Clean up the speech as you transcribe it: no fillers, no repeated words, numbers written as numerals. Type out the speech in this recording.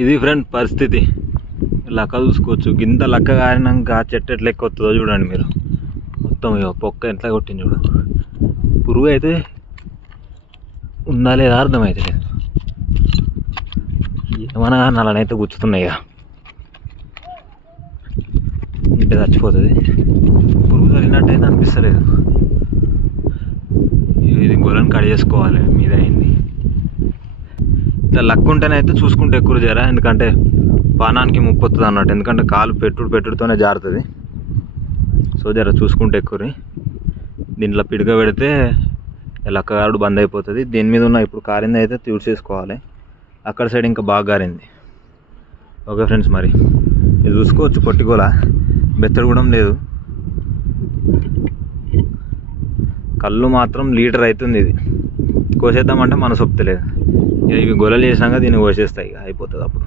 ఇది ఫ్రెండ్ పరిస్థితి. లక్క చూసుకోవచ్చు, గింత లక్క కారినాక చెట్టు ఎట్లా ఎక్కుతుందో చూడండి మీరు. మొత్తం ఇక పొక్క ఎట్లా కొట్టింది చూడు. పురుగు అయితే ఉందా లేదా అర్థమైతే లేదు. ఏమన్నా నల్లనైతే గుచ్చుతున్నాయి. ఇక ఇంటే చచ్చిపోతుంది. పురుగు తగిలినట్టయితే అనిపిస్తలేదు. ఇది గొర్రెని కట్ చేసుకోవాలి మీద అయింది. ఇట్లా లక్ ఉంటేనైతే చూసుకుంటే ఎక్కువ చేయరా, ఎందుకంటే పానానికి ముప్పు వస్తుంది అన్నట్టు. ఎందుకంటే కాలు పెట్టుడుతోనే జారుతుంది. సో జర చూసుకుంటే ఎక్కువ. దీంట్లో పిడక పెడితే లక్క కారుడు బంద్ అయిపోతుంది. దీని మీద ఉన్న ఇప్పుడు కారింది అయితే తీసేసుకోవాలి. అక్కడ సైడ్ ఇంకా బాగా కారింది. ఓకే ఫ్రెండ్స్, మరి ఇది చూసుకోవచ్చు. పొట్టిగోల బెత్తడు కూడా లేదు. కళ్ళు మాత్రం లీటర్ అవుతుంది. ఇది కోసేద్దామంటే మనసు ఒప్పుతలేదు. ఇవి గొలలు చేసినాక దీన్ని కోసేస్తాయి, అయిపోతుంది అప్పుడు.